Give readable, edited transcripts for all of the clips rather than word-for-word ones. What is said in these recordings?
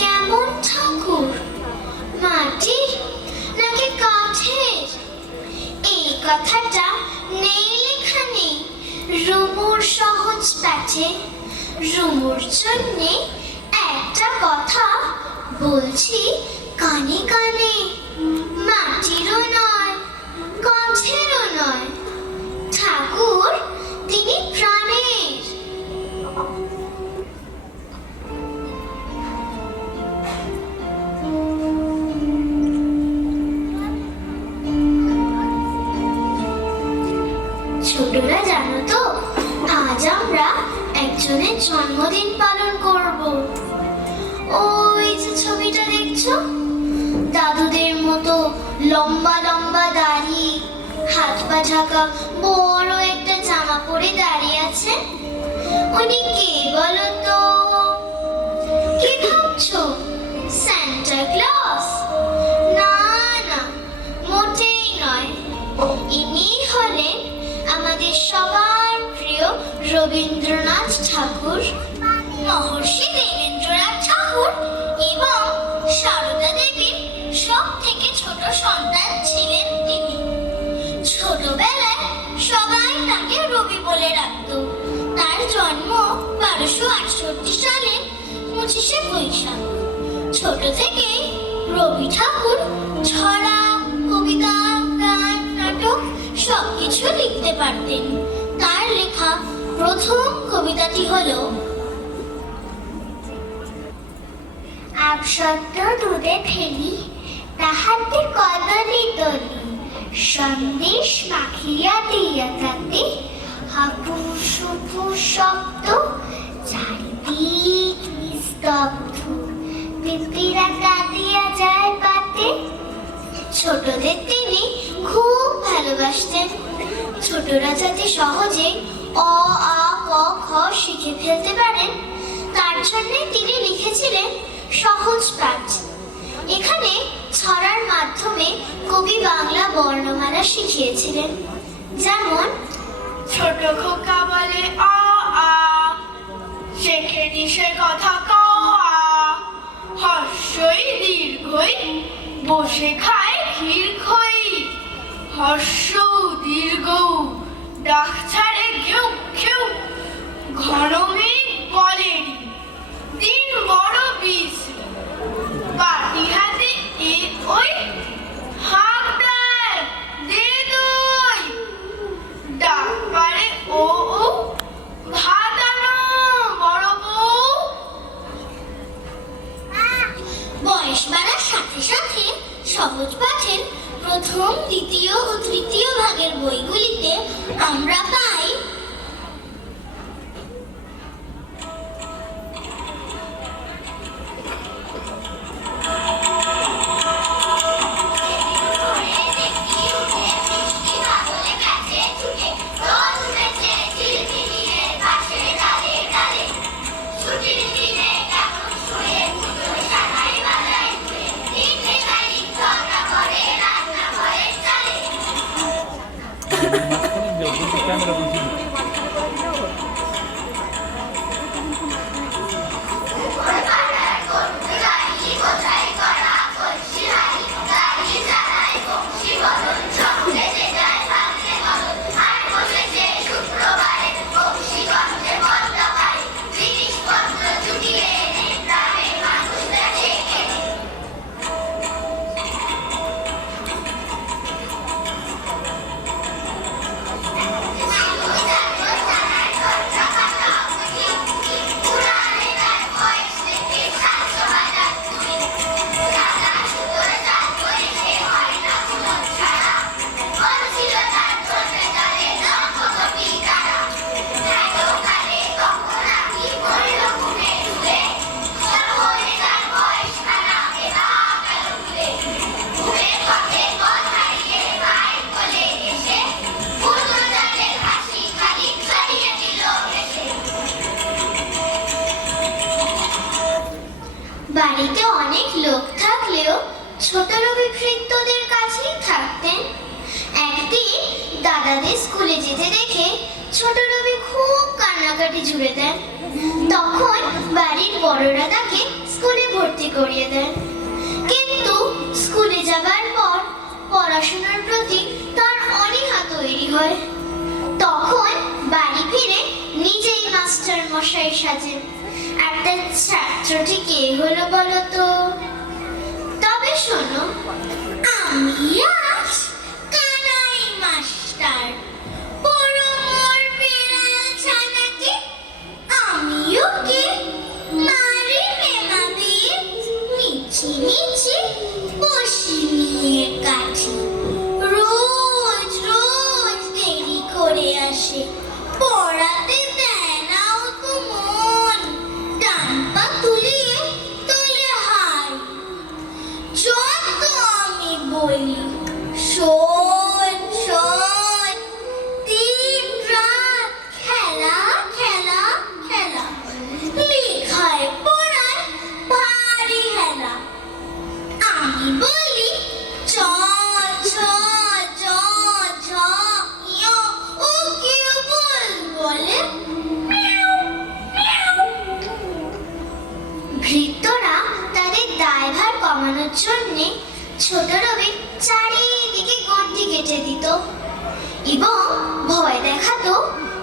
কেমন ঠাকুর, মাটির নাকি কাঠের? এই কথাটা নেই লেখা নেই রুমুর সহজ পাঠে। রুমুর জন্যে একটা কথা বলছি কানে কানে, মাটিরও নয় কাঠেরও নয়, ঠাকুর তিনি প্রাণের। ছোটরা জানো তো, আজ আমরা একজনের জন্মদিন পালন করব। ওই যে ছবিটা দেখছো, দাদুদের মতো লম্বা লম্বা দাড়ি, হাত পা ঢাকা বড় একটা জামা পরে দাঁড়িয়ে আছেন। উনি কে বলো তো? কি ভাবছো, সান্টা ক্লজ? না না, মোটেই নয়। ইনি হলেন আমাদের সবার প্রিয় রবীন্দ্রনাথ ঠাকুর। মহর্ষি দেবেন্দ্রনাথ ঠাকুর এবং সারদা দেবীর সব থেকে ছোট সন্তান ছিলেন তিনি। ছোটবেলায় সবাই তাকে রবি বলে ডাকত। তার জন্ম 1268 সালের 25শে বৈশাখ। ছোট থেকেই রবি ঠাকুর ছড়া, কবিতা, গান, নাটক সবকিছু লিখতে পারতেন। তার লেখা প্রথম কবিতাটি হলো, আব সত্য দুধে ফেলি, তাহাতে কদলি তলি, সন্দেশ মাখিয়া দিয়া তাতে, হাপুর সুপুর শব্দ, চারিদিক নিস্তব্ধ, পিঁপড়ীরা কাঁদিয়া যায় পাতে। ছোটদের তিনি খুব ভালোবাসতেন। ছোটরা যাতে সহজে অ আ ক খ শিখে ফেলতে পারেন, তার জন্য তিনি লিখেছিলেন সহজ পাঠ। এখানে ছড়ার মাধ্যমে কবি বাংলা বর্ণমালা শিখিয়েছিলেন। যেমন, ছোট খোকা বলে আ আ, শেখেনি সে কথা ক আ, হর্ষই দীর্ঘই বসে খায় ক্ষীর খই, হর্ষ দীর্ঘ ডাক ছাড়ে ঘেউ ঘেউ, ঘন মেঘ বলেন দিন বড় বিষ, বাটি হাতে এ ওই, হাঁক দেয় দে দই, ডাক পারে ও ও, ভাত আনো বড় বউ। বয়স বাড়ার সাথে সাথে সহজ পাঠের প্রথম, দ্বিতীয় ও তৃতীয় ভাগের বইগুলিতে আমরা পাই Camera ভৃত্যদের কাছেই থাকতেন। একদিন দাদাদের স্কুলে যেতে দেখে ছোট রবি খুব কান্নাকাটি জুড়ে দেন। তখন বাড়ির বড়রা তাকে স্কুলে ভর্তি করিয়ে দেন। কিন্তু স্কুলে যাবার পর পড়াশোনার প্রতি তার অনীহা তৈরি হয়। তখন বাড়ি ফিরে নিজেই মাস্টার মশাই সাজেন। একটা ছাত্রটি কে হলো বলো তো? তবে শোনো, আমি আজ কানাই মাস্টার, বড় মোর বিড়াল ছানাকে, আমি ওকে মারি মেমাবে মিছি মিছি বসি নিয়ে কাঠি। রোজ রোজ দেরি করে আসে, পড়াতে দেয় নাও তো মন, ডান পা তুলিয়ে তোলে হাই। যত আমি বলি শোন শোন, দিন রাত খেলা খেলা খেলা, লেখায় পড়ায় ভারী হেলা। আমি বলি চ ছ জ ঝ ঞ, ও কেবল বলে মিয়াও মিয়াও। ভৃত্যরা তাদের দায়ভার কমানোর জন্য ছোট রবির চারিদিকে গণ্ডি কেটে দিত এবং ভয় দেখাতো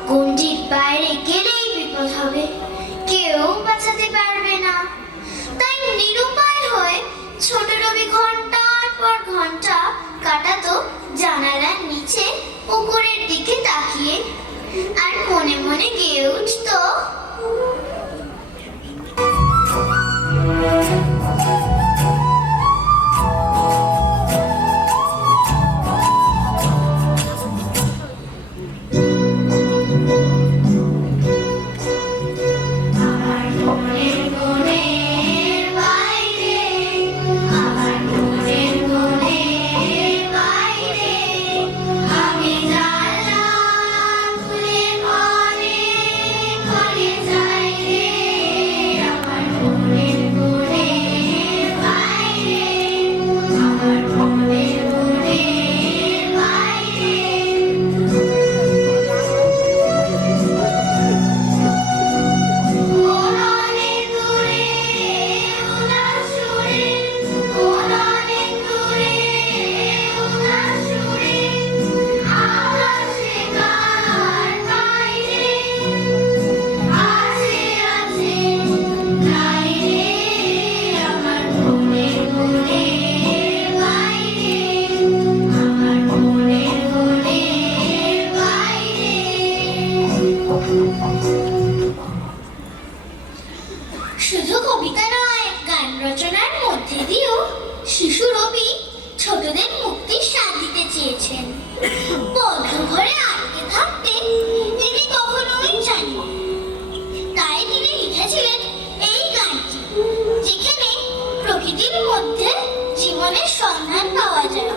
গণ্ডির বাইরে গেলেই বিপদ হবে, কেউ বাঁচাতে পারবে না। তাই নিরুপায় হয়ে ছোট রবি ঘন্টার পর ঘন্টা কাটাতো জানালার নিচে পুকুরের দিকে তাকিয়ে, আর মনে মনে গেয়ে উঠতো, শুধু কবিতা নয়, গান রচনার মধ্যে দিয়েও শিশু রবি ছোটদের মুক্তির স্বাদ দিতে চেয়েছেন। বদ্ধ ঘরে আটকে থাকতে তিনি কখনোই চাননি। তাই তিনি লিখেছিলেন এই গানটি, যেখানে প্রকৃতির মধ্যে জীবনের সন্ধান পাওয়া যায়।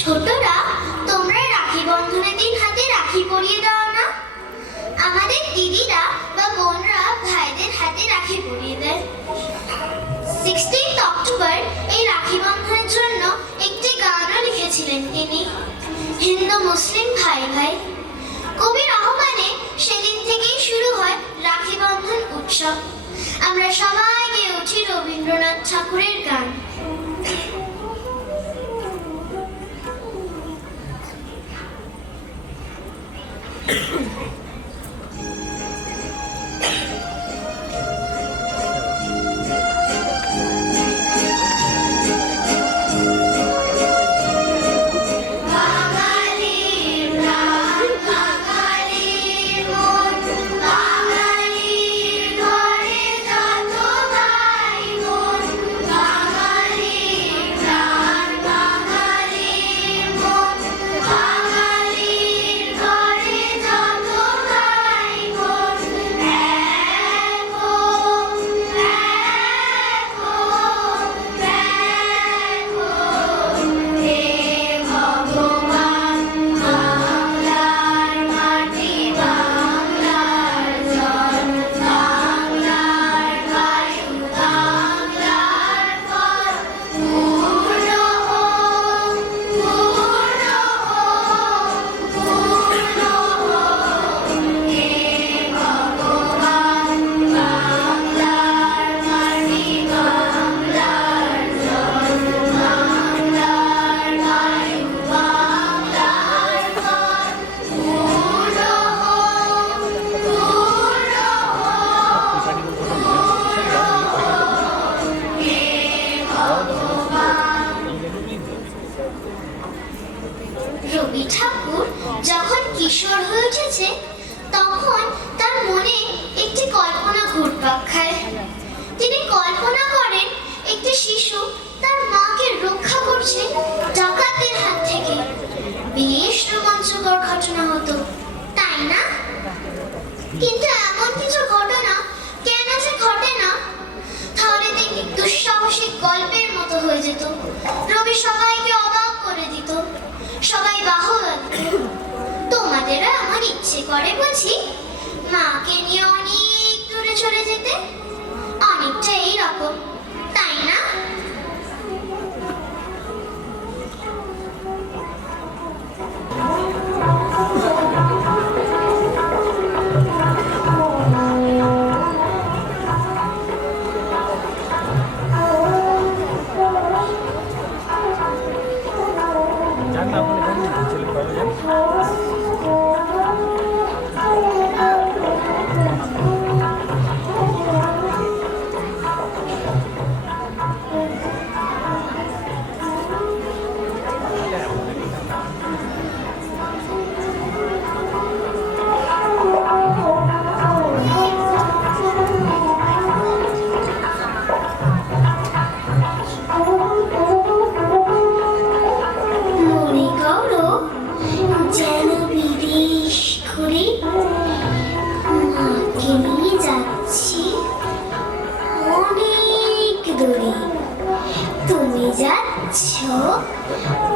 ছোটরা, তোমরা রাখি বন্ধনের দিন হাতে রাখি পরিয়ে দাও না? আমাদের দিদিরা বা বোনরা ভাইদের হাতে রাখি পরিয়ে দেয়। 16 অক্টোবর এই রাখি বন্ধনের জন্য করেছিলেন তিনি। হিন্দু মুসলিম ভাই ভাই কবির আহ্বানে সেদিন থেকেই শুরু হয় রাখি বন্ধন উৎসব। আমরা সবাই গেয়ে উঠি রবীন্দ্রনাথ ঠাকুরের গান। রবি ঠাকুর যখন কিশোর হয়ে উঠেছে তখন তার মনে একটি কল্পনা ঘুরপাক খায়। তিনি কল্পনা করেন একটি শিশু তার মাকে রক্ষা করছে ডাকাতদের হাত থেকে। বেশ রোমাঞ্চকর ঘটনা হতো, তাই না? কিন্তু এমন কিছু ঘটনা কেন যে ঘটে না? তাহলে দেখি দুঃসাহসিক গল্পের মতো হয়ে যেত। রবি সবাইকে অবাক করে দিত, সবাই বাহবা দিত। তোমাদেরও আমার ইচ্ছে করে বুঝি মাকে নিয়ে অনেক দূরে চলে যেতে? অনেকটা এইরকম, তাই না? তুমি যাচ্ছ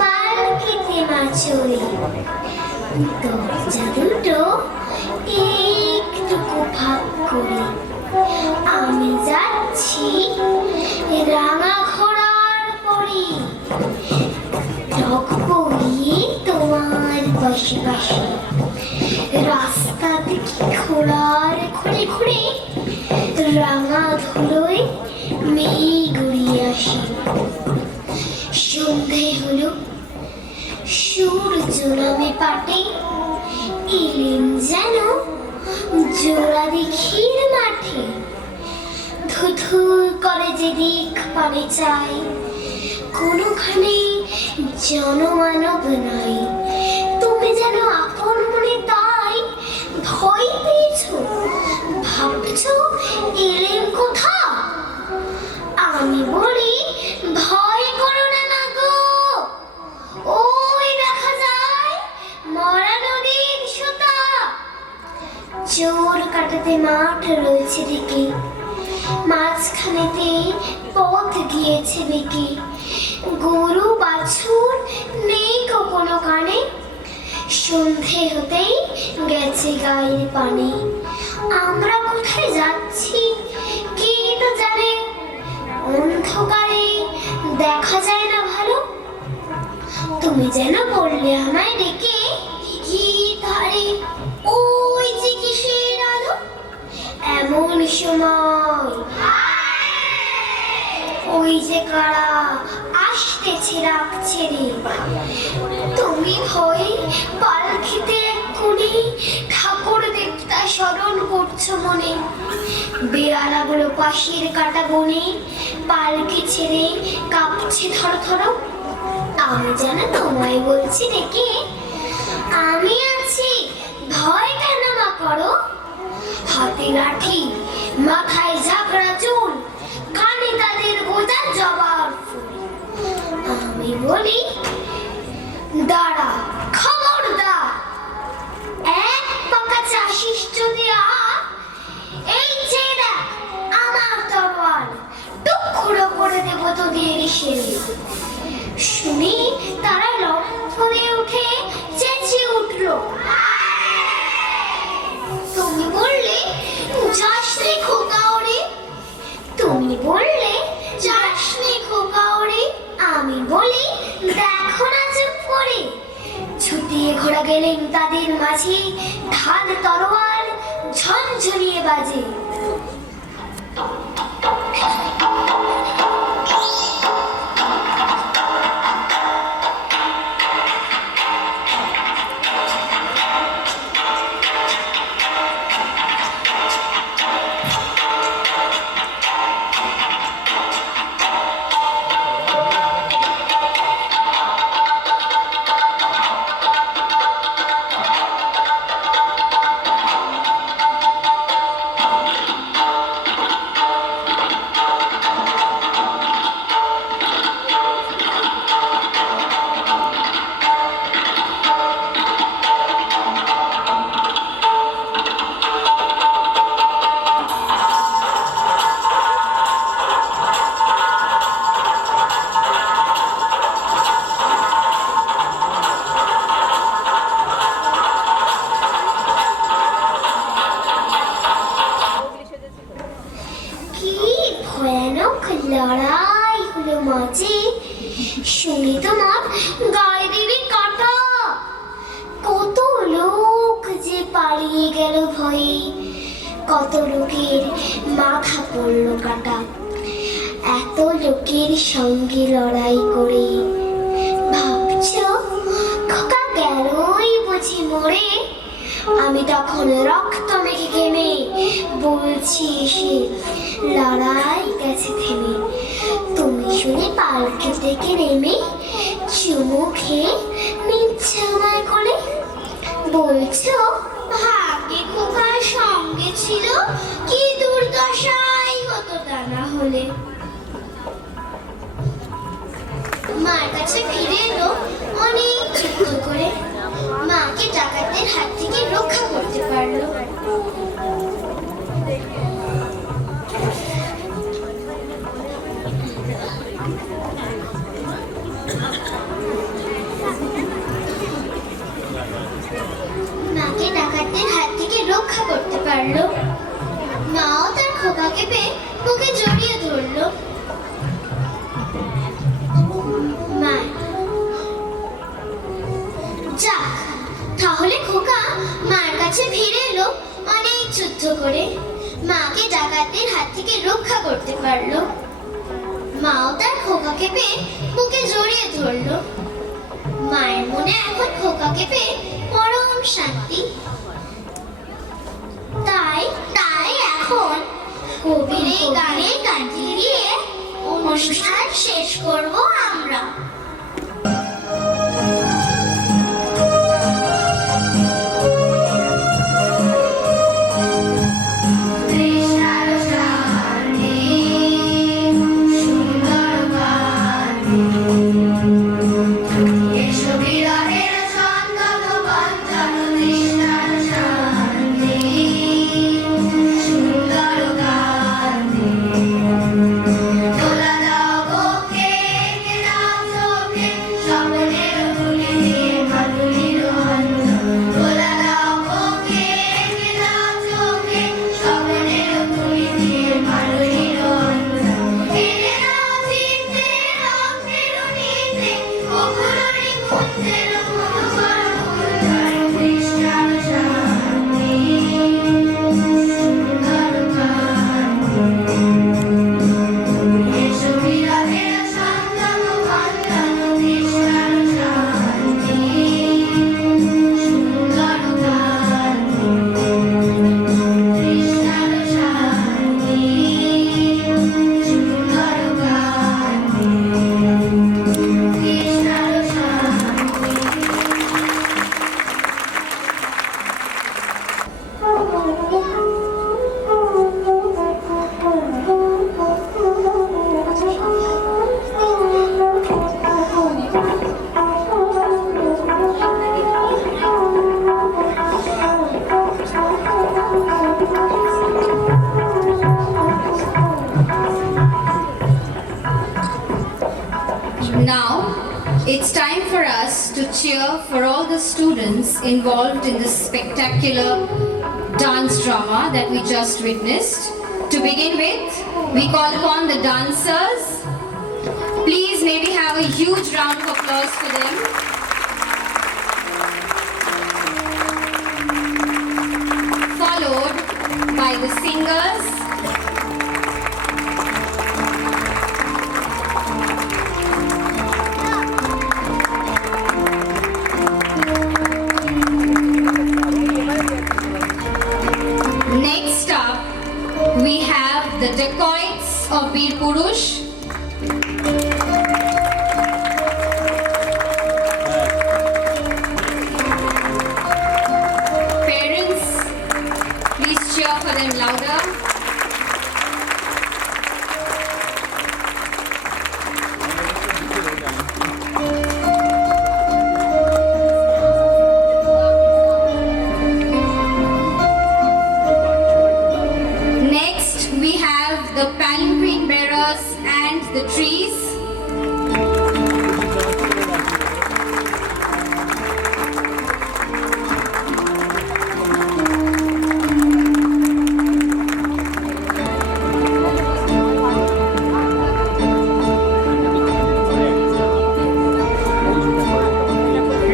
পালকিতে মাছুরি, দরজা দুটো একটুকু ফাঁক করে। আমি যাচ্ছি রাঙা ঘোড়ার পরে, টক পরিয়ে তোমার পাশে পাশে। রাস্তা থেকে ঘোড়ার ঘুরে ঘুরে রাঙা ধুলোয় মেয়ে গড়িয়ে আসে। সন্ধে হলো, সূর্য নামে পাটে। এলেন যেন জোড়া দিঘির মাঠে। ধুধুর করে যেদিক পানে চাই, কোনোখানে জনমানব নাই। তুমি যেন আপন মনে তাই ভয় পেয়েছ, ভাবছ এলেন কোথা? আমি বলি ভয় করো না গো, ওই দেখা যায় মরা নদীর সুতা। চোর কাটাতে মাঠ রয়েছে দিকে, মাঝখানেতে পথ গিয়েছে বেঁকে। গরু বাছুর নেই কোনো কানে, সন্ধে হতেই গেছে গায়ের পানে। আমরা কোথায় যাচ্ছি কে তো জানে, অন্ধকারে দেখা যায় না ভালো। তুমি তুমি যেন বললে আমায় ডেকে, দিঘির ধারে ওই যে কিসের আলো, এমন সময় ওই যে কারা আসতেছে রাগ ছেড়ে। তুমি ভয়ে পালকিতে এক কোণে ঠাকুর দেবতা স্মরণ করছো মনে। বেড়ালাগুলো পাশের কাটা বনে পালকি ছেড়ে কাঁপছে থর থর। আমি যেন তোমায় বলছি দেখে, আমি আছি, ভয় কেন মা করো। হাতে লাঠি, মাথায় ঝাঁকড়া চুল, কানে তাদের গোজা জবার ফুল। আমি বলি, দাঁড়া, খবরদার, এক পাকা চাষিস যদি আর, এই যে দেখ আমার তরোয়াল, টুকরো করে দেব তোদের শেলে। শুনি তারা লম্ফ দিয়ে উঠে চেঁচিয়ে উঠলো। তুমি বললে যাসনি খোকা ওরে, তুমি বললে যাসনি খোকা ওরে। আমি বলি, দেখো না চুপ করে। ছুটিয়ে ঘোড়া গেলেন তাদের মাঝে, ঢাল তরোয়াল ঝনঝনিয়ে বাজে। লড়াই হলো মাঝে, শুনি তোমার গায়ে দিবি কাটা। কত লোক যে পালিয়ে গেল ভয়ে, কত লোকের মাথা পড়লো কাটা। এত লোকের সঙ্গে লড়াই করে ভাবছো খোকা গেলই বুঝি মরে। আমি তখন রক্ত মেখে ঘেমে বলছি এসে, লড়াই গেছে থেমে। তুমি শুনে পালকি থেকে নেমে চুমু খেয়ে নিচ্ছে আমায় কোলে। বলছো ভাগ্যে খোকার সঙ্গে ছিল, কি দুর্দশাই হতো তা না হলে। মার কাছে ফিরে এলো অনেক যুদ্ধ করে, মাকে ডাকাতদের হাত থেকে রক্ষা করতে পারলো। মাকে ডাকাতদের হাত থেকে রক্ষা করতে পারলো। মাও তার খোকাকে পেয়ে বুকে জড়িয়ে ধরলো। মা, যাক তাহলে খোকা মার কাছে ফিরে এলো অনেক যুদ্ধ করে, মাকে ডাকাতদের হাত থেকে রক্ষা করতে পারলো। মাও তার খোকাকে পেয়ে বুকে জড়িয়ে ধরলো। মায়ের মনে এখন খোকাকে পেয়ে পরম শান্তি। তাই তাই এখন কবির এই গানে গানটি দিয়ে অনুষ্ঠান শেষ করব আমরা। পদ্মের মতো করো ফুলঝাড় কৃষ্ণার শান্তি সুন্দর কান্তি এসো বিরাগের সন্তান বন্ধন কৃষ্ণার শান্তি সুন্দর কান্তি কৃষ্ণার শান্তি সুন্দর কান্তি কৃষ্ণার Now, it's time for us to cheer for all the students involved in this spectacular dance drama that we just witnessed. To begin with, we call upon the dancers. Please maybe have a huge round of applause for them. Followed by the singers. Next up, we have the dacoits of Bir Purush. Parents, please cheer for them louder. Next, we have the palanquin bearers and the trees.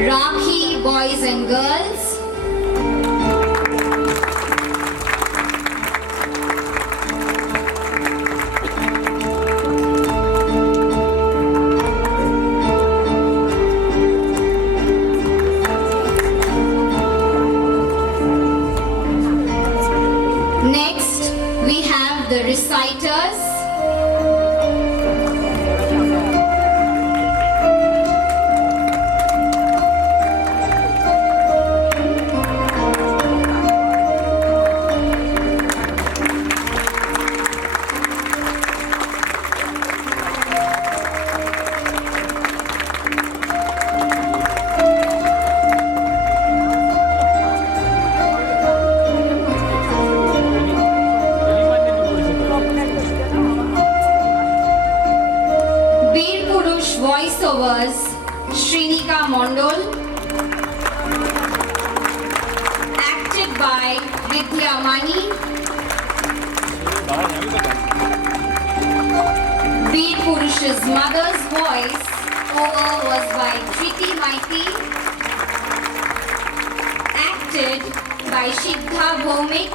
Rakhi boys and girls. Next, we have the reciters. Bir Purush voiceovers Shrinika Mondol. Acted by Vidya Mani. Bir Purush's mother's voice over was by Triti Maiti. Acted by Shibha Bhomik.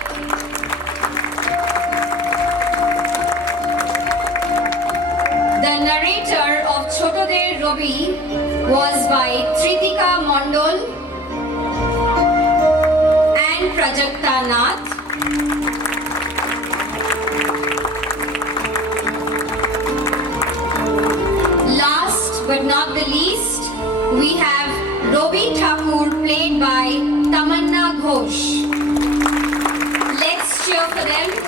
The narrator of Chotode Robi was by Tritika Mondol and Prajakta Nath. Last but not the least, we have Robi Thakur played by Tamanna Ghosh. Let's cheer for them.